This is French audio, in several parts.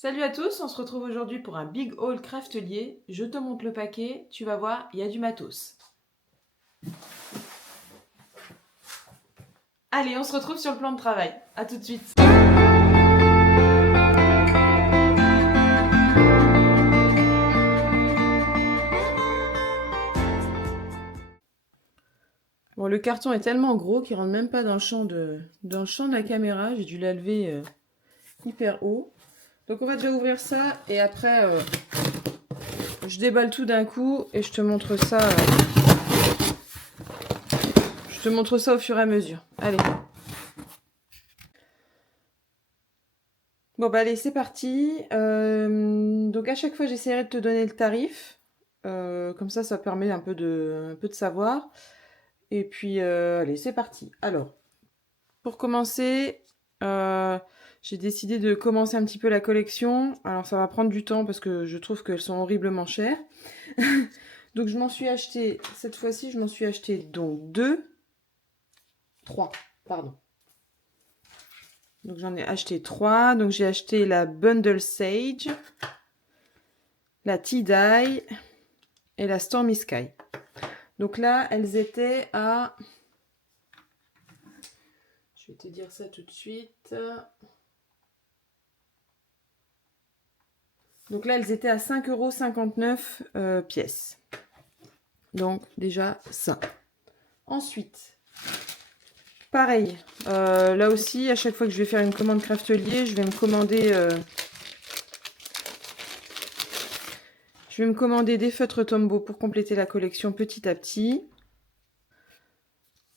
Salut à tous, on se retrouve aujourd'hui pour un big haul craftelier. Je te montre le paquet, tu vas voir, il y a du matos. Allez, on se retrouve sur le plan de travail. À tout de suite. Bon, le carton est tellement gros qu'il rentre même pas dans le champ de la caméra. J'ai dû la lever hyper haut. Donc on va déjà ouvrir ça et après je déballe tout d'un coup et je te montre ça. Je te montre ça au fur et à mesure. Allez. Bon bah allez, c'est parti. Donc à chaque fois j'essaierai de te donner le tarif. Comme ça permet un peu de savoir. Et puis allez, c'est parti. Alors, pour commencer, j'ai décidé de commencer un petit peu la collection. Alors ça va prendre du temps parce que je trouve qu'elles sont horriblement chères. Donc je m'en suis acheté, cette fois-ci je m'en suis acheté donc 3, pardon. Donc j'en ai acheté 3. Donc j'ai acheté la Bundle Sage, la Tie-Dye et la Stormy Sky. Donc là, elles étaient à... Je vais te dire ça tout de suite. Donc là, elles étaient à 5,59 € pièce. Donc déjà ça. Ensuite, pareil. Là aussi, à chaque fois que je vais faire une commande craftelier, je vais me commander des feutres Tombow pour compléter la collection petit à petit.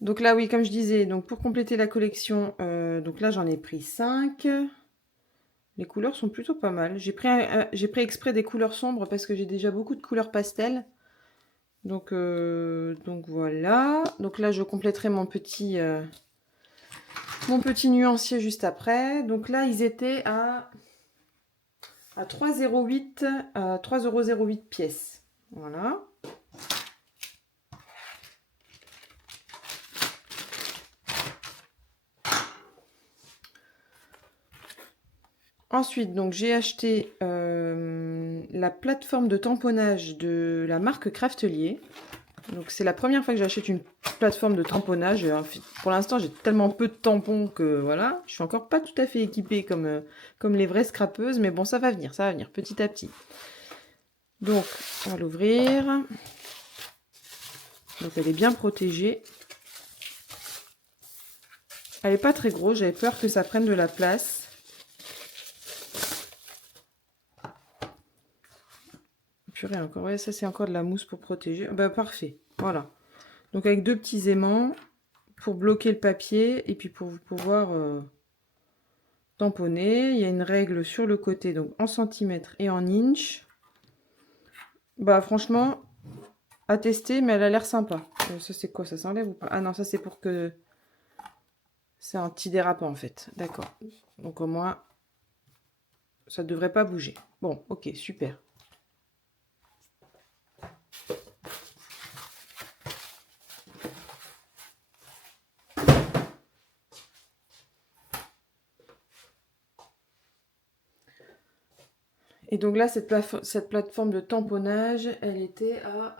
Donc là, oui, comme je disais, donc pour compléter la collection, donc là, j'en ai pris 5. Les couleurs sont plutôt pas mal. J'ai pris exprès des couleurs sombres parce que j'ai déjà beaucoup de couleurs pastel. Donc voilà. Donc là, je compléterai mon petit nuancier juste après. Donc là, ils étaient à 3,08 € pièce. Voilà. Ensuite, donc j'ai acheté la plateforme de tamponnage de la marque Craftelier. Donc c'est la première fois que j'achète une plateforme de tamponnage. Pour l'instant, j'ai tellement peu de tampons que voilà, je suis encore pas tout à fait équipée comme les vraies scrapeuses, mais bon, ça va venir petit à petit. Donc, on va l'ouvrir. Donc elle est bien protégée. Elle est pas très grosse, j'avais peur que ça prenne de la place. Purée, encore, ouais, ça c'est encore de la mousse pour protéger. Bah parfait, voilà. Donc avec 2 petits aimants pour bloquer le papier et puis pour pouvoir tamponner. Il y a une règle sur le côté, donc en centimètres et en inch. Bah franchement, à tester, mais elle a l'air sympa. Ça c'est quoi, ça s'enlève ou pas? Ah non, ça c'est pour que... C'est anti-dérapant en fait, d'accord. Donc au moins, ça ne devrait pas bouger. Bon, ok, super. Et donc là, cette plateforme de tamponnage, elle était à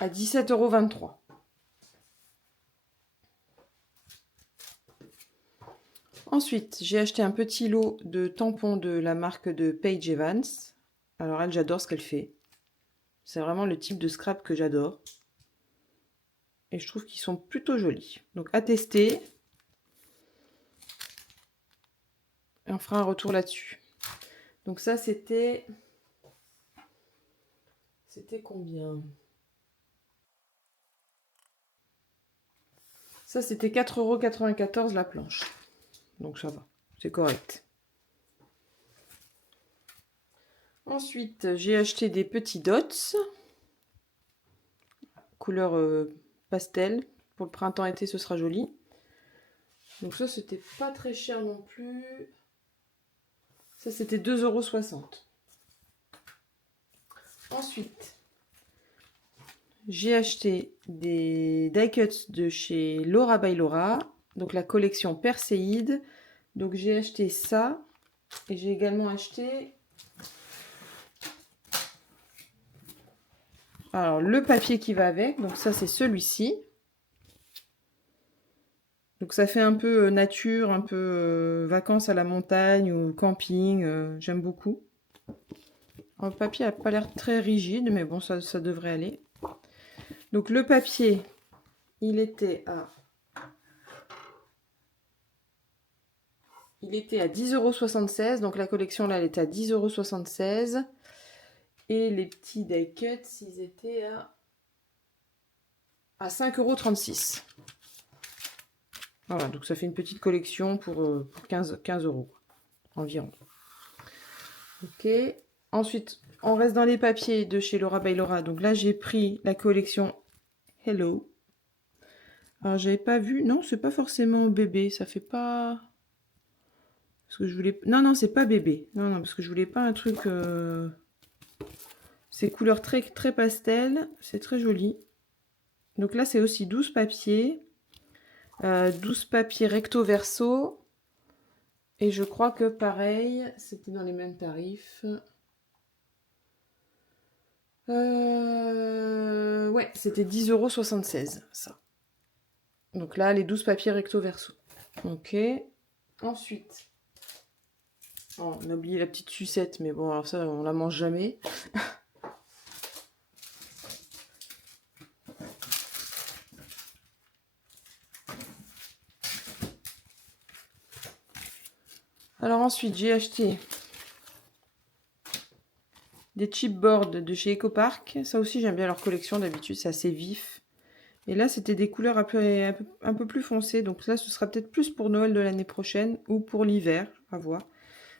17,23 €. Ensuite, j'ai acheté un petit lot de tampons de la marque de Paige Evans. Alors elle, j'adore ce qu'elle fait. C'est vraiment le type de scrap que j'adore. Et je trouve qu'ils sont plutôt jolis. Donc à tester. Et on fera un retour là-dessus. Donc ça, c'était combien? Ça, c'était 4,94 € la planche. Donc ça va, c'est correct. Ensuite, j'ai acheté des petits dots. Couleur pastel. Pour le printemps-été, ce sera joli. Donc ça, c'était pas très cher non plus. Ça, c'était 2,60 €. Ensuite, j'ai acheté des die cuts de chez Laura by Laura, donc la collection Perséide. Donc j'ai acheté ça et j'ai également acheté alors le papier qui va avec. Donc ça c'est celui-ci. Donc ça fait un peu nature, un peu vacances à la montagne ou camping. J'aime beaucoup. Le papier n'a pas l'air très rigide, mais bon, ça devrait aller. Donc le papier, il était à 10,76 €. Donc la collection là, elle était à 10,76 €. Et les petits die cuts, ils étaient à 5,36 €. Voilà, donc ça fait une petite collection pour 15 € environ. Ok. Ensuite, on reste dans les papiers de chez Laura by Laura. Donc là, j'ai pris la collection Hello. Alors, j'avais pas vu. Non, c'est pas forcément bébé. Ça fait pas. Parce que je voulais. Non, c'est pas bébé. Non, parce que je voulais pas un truc. C'est couleur très, très pastel. C'est très joli. Donc là, c'est aussi 12 papiers. 12 papiers recto verso. Et je crois que pareil, c'était dans les mêmes tarifs. Ouais, c'était 10,76 € ça. Donc là, les 12 papiers recto verso. Ok. Ensuite, on a oublié la petite sucette, mais bon, alors ça, on la mange jamais. Alors ensuite, j'ai acheté des chipboards de chez EcoPark. Ça aussi, j'aime bien leur collection. D'habitude, c'est assez vif. Et là, c'était des couleurs un peu plus foncées. Donc là, ce sera peut-être plus pour Noël de l'année prochaine ou pour l'hiver, à voir.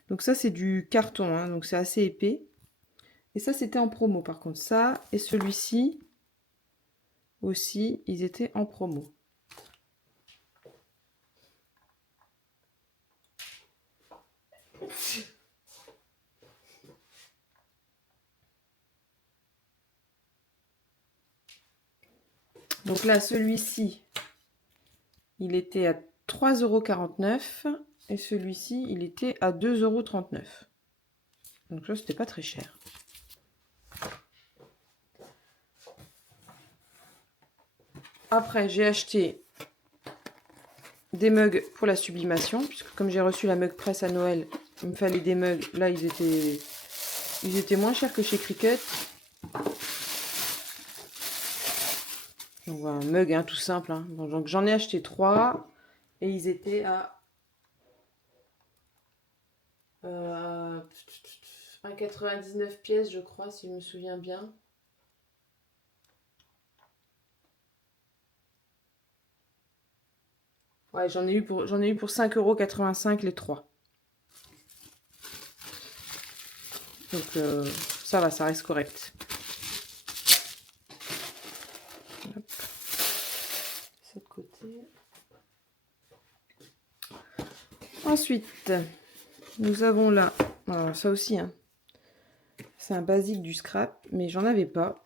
Donc ça, c'est du carton, hein, donc c'est assez épais. Et ça, c'était en promo, par contre. Ça et celui-ci aussi, ils étaient en promo. Donc là, celui-ci, il était à 3,49 € et celui-ci, il était à 2,39 €. Donc là, c'était pas très cher. Après, j'ai acheté des mugs pour la sublimation, puisque comme j'ai reçu la mug presse à Noël, il me fallait des mugs. Là, ils étaient moins chers que chez Cricut. Donc voilà, un mug, hein, tout simple. Hein. Donc j'en ai acheté 3 et ils étaient à 99 pièces, je crois, si je me souviens bien. Ouais, j'en ai eu pour 5,85 € les 3. Donc ça va, ça reste correct. Hop. Ça de côté. Ensuite, nous avons là, alors ça aussi, hein, c'est un basique du scrap, mais j'en avais pas.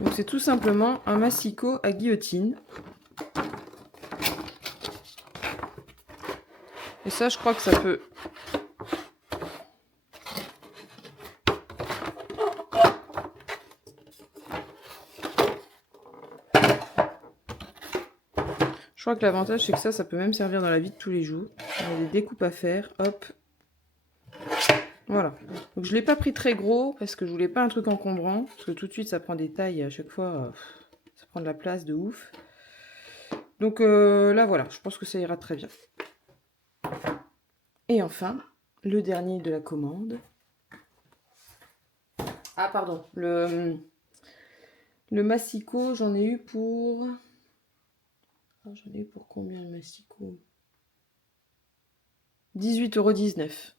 Donc c'est tout simplement un massicot à guillotine. Et ça, je crois que ça peut... Je crois que l'avantage, c'est que ça peut même servir dans la vie de tous les jours. Il y a des découpes à faire, hop. Voilà. Donc je ne l'ai pas pris très gros parce que je voulais pas un truc encombrant. Parce que tout de suite, ça prend des tailles à chaque fois. Ça prend de la place de ouf. Donc là, voilà. Je pense que ça ira très bien. Et enfin, le dernier de la commande. Ah, pardon. Le massicot, j'en ai eu pour... j'en ai eu pour combien le massicot? 18,19 €.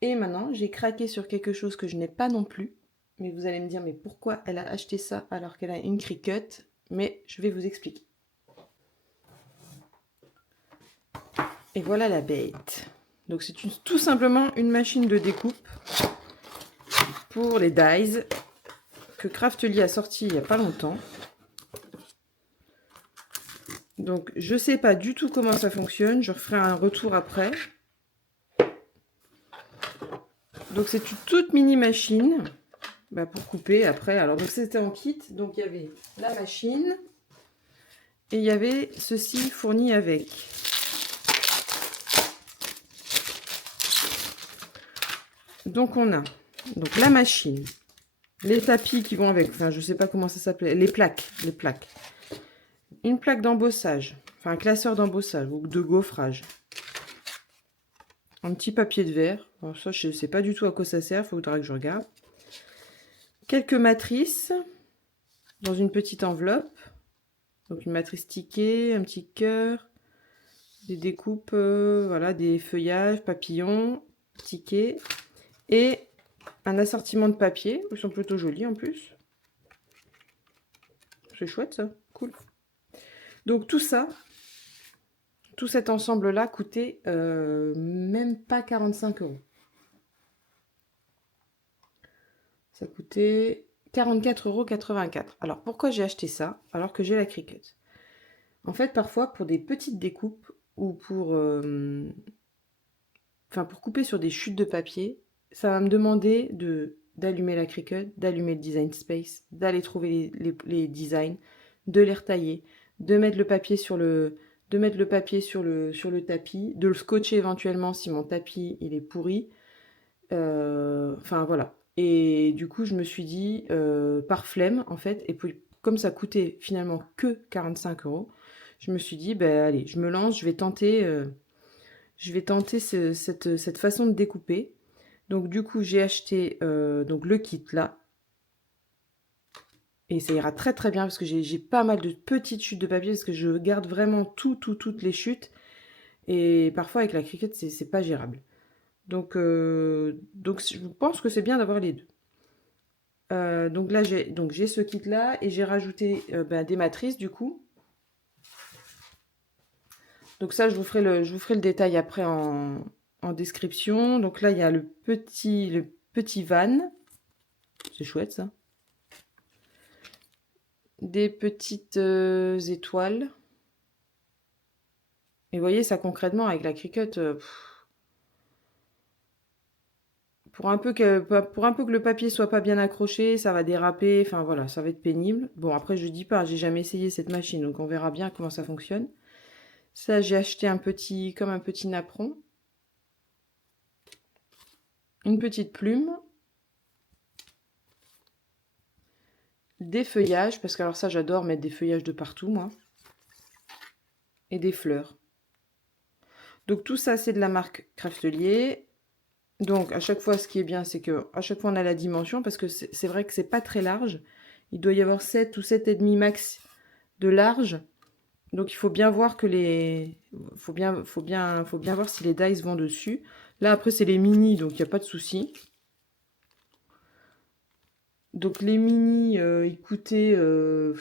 Et maintenant, j'ai craqué sur quelque chose que je n'ai pas non plus. Mais vous allez me dire, mais pourquoi elle a acheté ça alors qu'elle a une Cricut? Mais je vais vous expliquer. Et voilà la bête. Donc c'est tout simplement une machine de découpe pour les dies que Craftly a sorti il n'y a pas longtemps. Donc je sais pas du tout comment ça fonctionne, je referai un retour après. Donc c'est une toute mini machine pour couper après. Alors donc c'était en kit, donc il y avait la machine et il y avait ceci fourni avec. Donc on a donc la machine, les tapis qui vont avec, enfin je sais pas comment ça s'appelait, les plaques, une plaque d'embossage, enfin un classeur d'embossage ou de gaufrage, un petit papier de verre. Alors ça je sais pas du tout à quoi ça sert, il faudra que je regarde. Quelques matrices dans une petite enveloppe, donc une matrice ticket, un petit cœur, des découpes, voilà, des feuillages, papillons, tickets et un assortiment de papier. Ils sont plutôt jolis en plus. C'est chouette ça, cool. Donc tout ça, tout cet ensemble-là coûtait même pas 45 €. Ça coûtait 44,84 €. Alors pourquoi j'ai acheté ça alors que j'ai la Cricut? En fait, parfois pour des petites découpes ou pour couper sur des chutes de papier, ça va me demander d'allumer la Cricut, d'allumer le Design Space, d'aller trouver les designs, de les retailler, de mettre le papier sur le tapis, de le scotcher éventuellement si mon tapis il est pourri. Enfin voilà. Et du coup, je me suis dit, par flemme en fait, et puis comme ça coûtait finalement que 45 €, je me suis dit, allez, je me lance, je vais tenter cette façon de découper. Donc du coup, j'ai acheté donc le kit là. Et ça ira très très bien parce que j'ai pas mal de petites chutes de papier parce que je garde vraiment toutes les chutes. Et parfois avec la Cricut, c'est pas gérable. Donc je pense que c'est bien d'avoir les deux. Donc là, j'ai ce kit là et j'ai rajouté des matrices du coup. Donc ça, je vous ferai le détail après en description. Donc là, il y a le petit van. C'est chouette ça. Des petites étoiles. Et vous voyez, ça concrètement, avec la Cricut, pour un peu que le papier soit pas bien accroché, ça va déraper. Enfin voilà, ça va être pénible. Bon, après, je dis pas, j'ai jamais essayé cette machine, donc on verra bien comment ça fonctionne. Ça, j'ai acheté comme un petit napperon. Une petite plume. Des feuillages, parce que alors ça, j'adore mettre des feuillages de partout, moi. Et des fleurs. Donc tout ça, c'est de la marque Craftelier. Donc à chaque fois, ce qui est bien, c'est que à chaque fois, on a la dimension, parce que c'est vrai que c'est pas très large. Il doit y avoir 7 ou 7,5 max de large. Donc il faut bien voir que faut bien voir si les dies vont dessus. Là après c'est les mini, donc il n'y a pas de souci. Donc les mini, ils coûtaient... je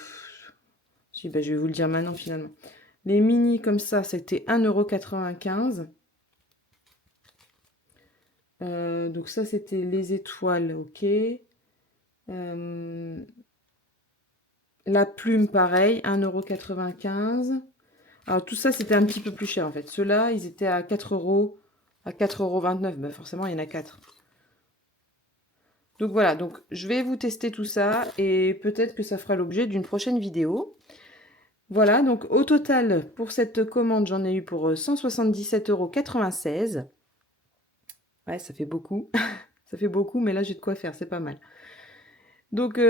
vais vous le dire maintenant finalement. Les mini comme ça, c'était 1,95 €. Donc ça c'était les étoiles, ok. La plume pareil, 1,95 €. Alors tout ça c'était un petit peu plus cher en fait. Ceux-là, ils étaient à 4 €, à 4,29 €. Forcément, il y en a 4. Donc voilà, donc je vais vous tester tout ça et peut-être que ça fera l'objet d'une prochaine vidéo. Voilà, donc au total, pour cette commande, j'en ai eu pour 177,96 €. Ouais, ça fait beaucoup. Ça fait beaucoup, mais là, j'ai de quoi faire, c'est pas mal. Donc,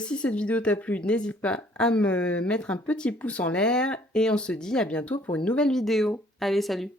si cette vidéo t'a plu, n'hésite pas à me mettre un petit pouce en l'air et on se dit à bientôt pour une nouvelle vidéo. Allez, salut!